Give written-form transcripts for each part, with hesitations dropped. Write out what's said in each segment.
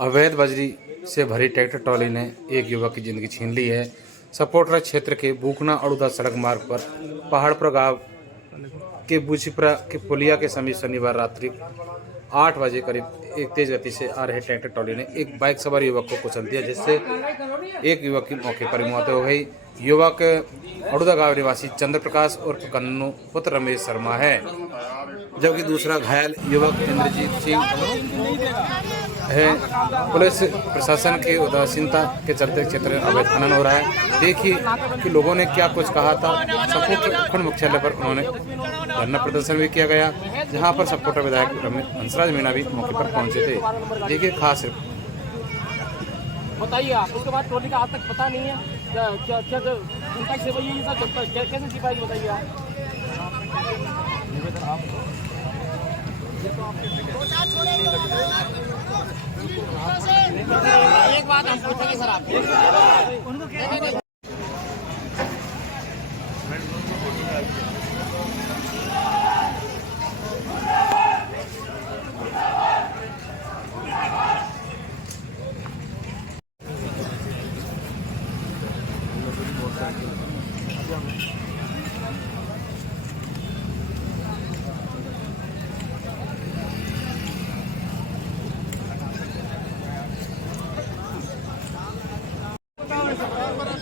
अवैध बजरी से भरी ट्रैक्टर ट्रॉली ने एक युवक की जिंदगी छीन ली है। सपोटरा क्षेत्र के बूकना अड़ूदा सड़क मार्ग पर पहाड़पुर गांव के बुचीपुरा के पुलिया के समीप शनिवार रात्रि 8 बजे करीब एक तेज गति से आ रहे ट्रैक्टर ट्रॉली ने एक बाइक सवार युवक को कुचल दिया, जिससे एक युवक की मौके पर मौत हो गई। युवक अड़ूदा गांव निवासी चंद्र प्रकाश उर्फ कन्नू पुत्र रमेश शर्मा है, जबकि दूसरा घायल युवक इंद्रजीत सिंह है। पुलिस प्रशासन की उदासीनता के चलते क्षेत्र में अवैध खनन हो रहा है। देखिए कि लोगों ने क्या कुछ कहा था। सपोटरा खंड मुख्यालय पर उन्होंने धरना प्रदर्शन भी किया गया, जहां पर सपोटरा विधायक हंसराज मीणा भी मौके पर पहुंचे थे। देखिए खास बताइए आप, उसके बाद ट्रॉली का आज तक पता नहीं है क्या जनता की सेवा ये सब कैसे जी पाएगी, बताइए आप। एक बात हम पूछेंगे सर आपसे,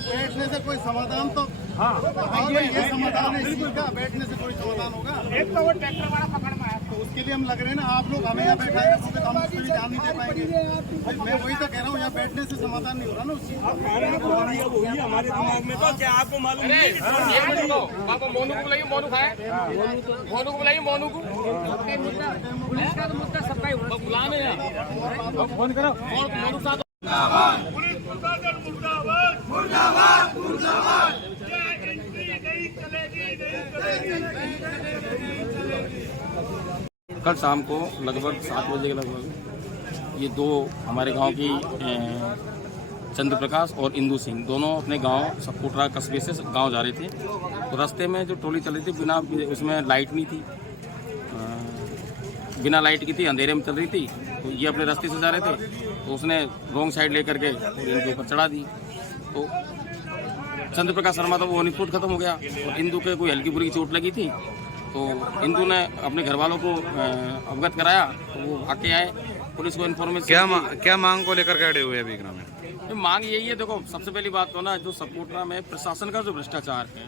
बैठने से कोई समाधान तो ये समाधान है इसका, बैठने से कोई समाधान होगा। एक तो वो ट्रैक्टर वाला पकड़ में है, तो उसके लिए हम लग रहे हैं ना। आप लोग हमें यहाँ बैठाए रखोगे तो हम उसके लिए जान नहीं दे पाएंगे। मैं वही तो कह रहा हूँ, यहाँ बैठने से समाधान नहीं हो रहा ना उस चीज का। हमारे दिमाग में तो क्या आपको मालूम नहीं? मोनू को बुलाइए, मोनू खाए, मोनू को बुलाइए, मोनू को। पुलिस का तो मुद्दा सबका ही बुलाने फोन करो। मोनू साहब कल शाम को लगभग 7 बजे के लगभग ये दो हमारे गांव की चंद्र प्रकाश और इंदू सिंह दोनों अपने गांव सपोटरा कस्बे से गांव जा रहे थे। तो रास्ते में जो ट्रॉली चल रही थी बिना उसमें लाइट नहीं थी, बिना लाइट की थी, अंधेरे में चल रही थी। तो ये अपने रास्ते से जा रहे थे, तो उसने रॉन्ग साइड लेकर के इनके ऊपर चढ़ा दी। तो चंद्र प्रकाश शर्मा तो वो निपुट खत्म हो गया और इंदू के कोई हल्की बुरी चोट लगी थी। तो इंदू ने अपने घर वालों को अवगत कराया, तो वो आके आए, पुलिस को इन्फॉर्मेशन। क्या मांग को लेकर अड़े हुए अभी ग्राम में? मांग यही है, देखो सबसे पहली बात तो ना, जो सपोटरा में प्रशासन का जो भ्रष्टाचार है,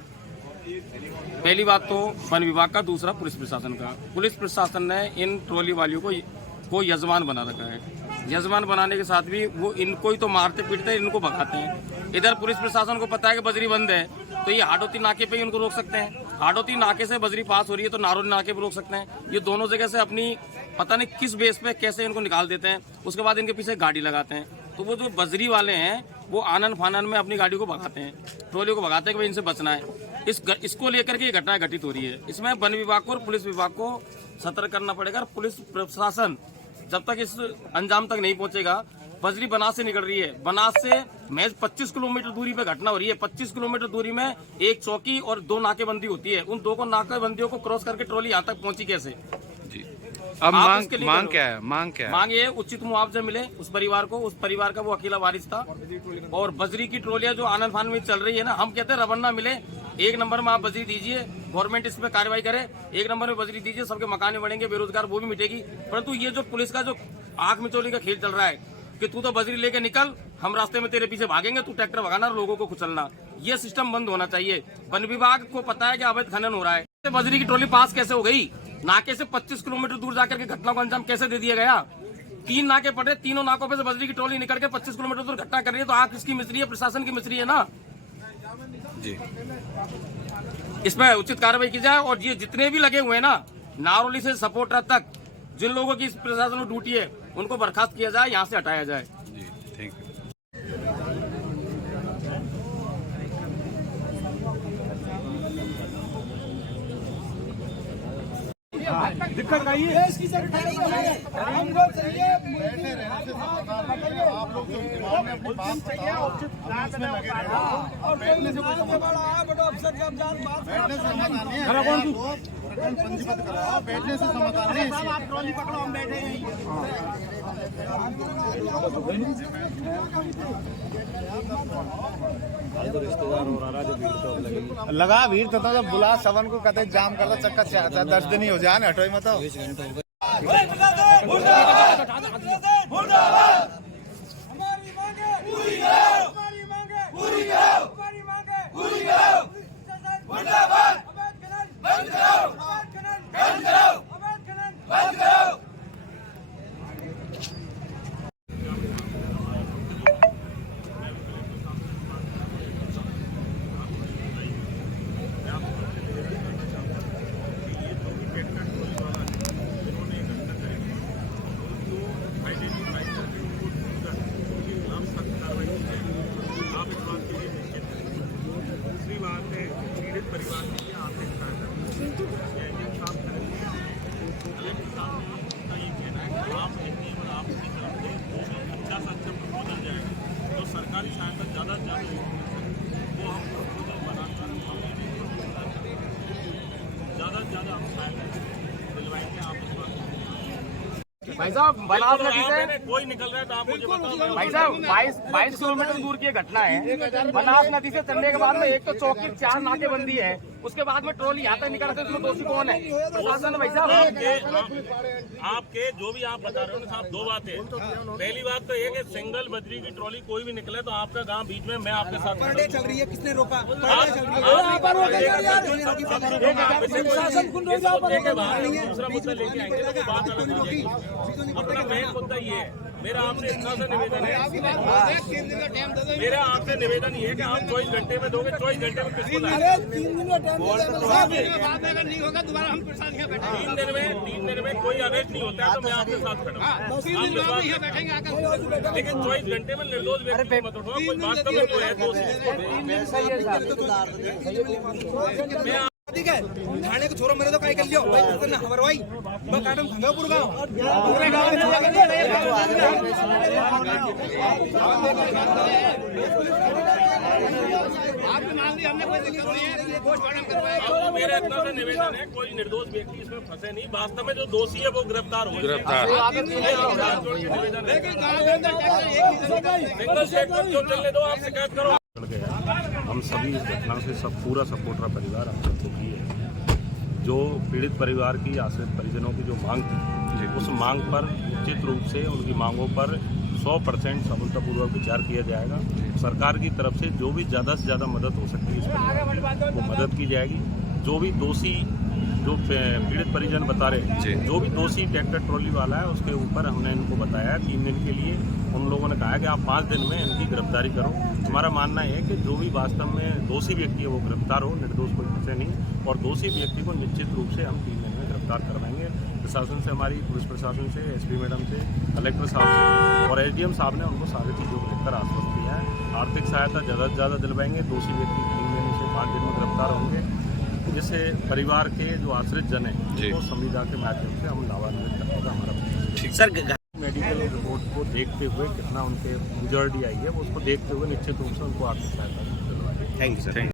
पहली बात तो वन विभाग का, दूसरा पुलिस प्रशासन का। पुलिस प्रशासन ने इन ट्रॉली वालियों को यजमान बना रखा है। यजमान बनाने के साथ भी वो इनको ही तो मारते पीटते, इनको भगाते हैं। इधर पुलिस प्रशासन को पता है कि बजरी बंद है, तो ये हाडोती नाके पे ही उनको रोक सकते हैं। हाडोती नाके से बजरी पास हो रही है तो नारोली नाके पे रोक सकते हैं। ये दोनों जगह से अपनी पता नहीं किस बेस पे कैसे इनको निकाल देते हैं। उसके बाद इनके पीछे गाड़ी लगाते हैं। तो वो जो बजरी वाले हैं वो आनन फानन में अपनी गाड़ी को भगाते हैं, ट्रॉली को भगाते हैं कि भाई इनसे बचना है। इसको लेकर के ये घटना घटित हो रही है। इसमें वन विभाग को और पुलिस विभाग को सतर्क करना पड़ेगा। पुलिस प्रशासन जब तक इस अंजाम तक नहीं पहुंचेगा, बजरी बनास से निकल रही है, बनास से महज 25 किलोमीटर दूरी पे घटना हो रही है। 25 किलोमीटर दूरी में एक चौकी और 2 नाकेबंदी होती है। उन 2 नाकेबंदियों को क्रॉस करके ट्रॉली यहाँ तक पहुंची कैसे? जी अब मांग क्या है? मांग ये उचित मुआवजा मिले उस परिवार को। उस परिवार का वो अकेला वारिस था। और बजरी की ट्रॉलियां जो आनंद फान में चल रही है ना, हम कहते हैं रवन्ना मिले, 1 नंबर में आप बजरी दीजिए, गवर्नमेंट इस पे कार्रवाई करे, 1 नंबर में बजरी दीजिए, सबके मकान बढ़ेंगे, बेरोजगार वो भी मिटेगी। परंतु ये जो पुलिस का जो आंख मिचौली का खेल चल रहा है कि तू तो बजरी लेके निकल, हम रास्ते में तेरे पीछे भागेंगे, तू ट्रैक्टर भगाना और लोगों को कुचलना, ये सिस्टम बंद होना चाहिए। वन विभाग को पता है कि अवैध खनन हो रहा है। बजरी की ट्रॉली पास कैसे हो गई? नाके से 25 किलोमीटर दूर जाकर के घटना को अंजाम कैसे दे दिया गया? 3 नाके पड़े, तीनों नाकों पे से बजरी की ट्रॉली निकल के 25 किलोमीटर दूर घटना कर रही है। तो आंख किसकी मिच रही है? प्रशासन की मिच रही है ना जी। इसमें उचित कार्रवाई की जाए। और ये जितने भी लगे हुए हैं ना, नारोली से सपोटरा तक, जिन लोगों की इस प्रशासन में ड्यूटी है, उनको बर्खास्त किया जाए, यहाँ से हटाया जाए। जी थैंक यू। दिक्कत आई है इसकी हम लोग चाहिए, आप लोग जो दिमाग में अपनी बात चाहिए और बैठने से समाधान नहीं है। पंजीबद्ध कराओ, बैठने से समाधान नहीं है। आप ट्रॉली पकड़ो, हम बैठे हैं। लगा भीड़ तो जब बुला सवन को कहते जाम कर दो चक्का 10 दिन ही हो जाए हटो मत सरकारी सहायता ज़्यादा से ज़्यादा वो हम प्रपोजल बनाकर ज़्यादा से ज़्यादा हम सहायता दिलवाएंगे। आप इस बात भाई साहब बनास नदी से कोई निकल रहा है तो आप मुझे बताओ। भाई साहब 22 किलोमीटर दूर की घटना है। बनास नदी से चलने के बाद में एक तो चौकी 4 नाकेबंदी है, उसके बाद में ट्रॉली यहाँ तक निकलते उसमें दोषी कौन है? प्रशासन। भाई साहब आपके जो भी आप बता रहे हो ना साहब, दो बातें। पहली बात तो ये कि सिंगल बजरी की ट्रॉली कोई भी निकले तो आपका गांव बीच में मैं आपके साथ पर डे चल रही है, किसने रोका? दूसरा मुद्दा लेके आएंगे तो बात अलग हो जाएगी। अपना मेन मुद्दा ये है, मेरा आपसे इतना सा निवेदन है, मेरा आपसे निवेदन ये है कि आप 24 घंटे में दोगे, 24 घंटे में किसको लाएंगे? 3 दिन में टाइम अगर नहीं होगा दोबारा हम प्रशासन यहाँ बैठेंगे। 3 दिन में कोई अरेस्ट नहीं होता है तो मैं आपके साथ खड़ा हूँ। 3 दिन में यहाँ बैठेंगे आकर। लेकिन 24 घंटे में निर्दोष व्यक्ति मत उठाओ, कोई वास्तव में जो है दोषी। ठीक है, थाने को छोड़ो, मेरे तो कहीं कर लियो भाई, ना हमारा भाई मैं काटम खंगापुर गांव आपकी मांग ली हमने, कोई दिक्कत नहीं है, पोस्टमार्टम करवाएगा। अब मेरा इतना सा निवेदन है, कोई निर्दोष व्यक्ति इसमें फंसे नहीं, वास्तव में जो दोषी है वो गिरफ्तार हो। सिंगल स्टेटमेंट जो चलने दो, आप शिकायत करो। हम सभी इस घटना से पूरा सपोर्टरा परिवार हम सब दुखी है। जो पीड़ित परिवार की आश्रित परिजनों की जो मांग थी, उस मांग पर उचित रूप से उनकी मांगों पर 100% सफलतापूर्वक विचार किया जाएगा। सरकार की तरफ से जो भी ज़्यादा से ज़्यादा मदद हो सकती है इस पर वो मदद की जाएगी। जो भी दोषी, जो पीड़ित परिजन बता रहे, जो भी दोषी ट्रैक्टर ट्रॉली वाला है उसके ऊपर हमने इनको बताया 3 दिन के लिए। उन लोगों ने कहा कि आप 5 दिन में इनकी गिरफ्तारी करो। हमारा मानना है कि जो भी वास्तव में दोषी व्यक्ति है वो गिरफ्तार हो, निर्दोष कोई फंसे नहीं, और दोषी व्यक्ति को निश्चित रूप से हम 3 दिन में गिरफ्तार करवाएंगे। प्रशासन से, हमारी पुलिस प्रशासन से, एसपी मैडम से, कलेक्टर साहब से और एसडीएम साहब ने उनको सारी चीज़ों को लेकर आश्वस्त किया है। आर्थिक सहायता ज़्यादा से ज़्यादा दिलवाएंगे। दोषी व्यक्ति 3 दिन से 5 दिन में गिरफ्तार होंगे, जिससे परिवार के जो आश्रित जन है उनको संविदा के माध्यम से हम लाभान्वित करने का हमारा सर। मेडिकल रिपोर्ट को देखते हुए कितना उनके मेजॉरिटी आई है वो उसको देखते हुए निश्चित रूप से उनको आर्थिक सहायता दिलवाएंगे। Thank you sir.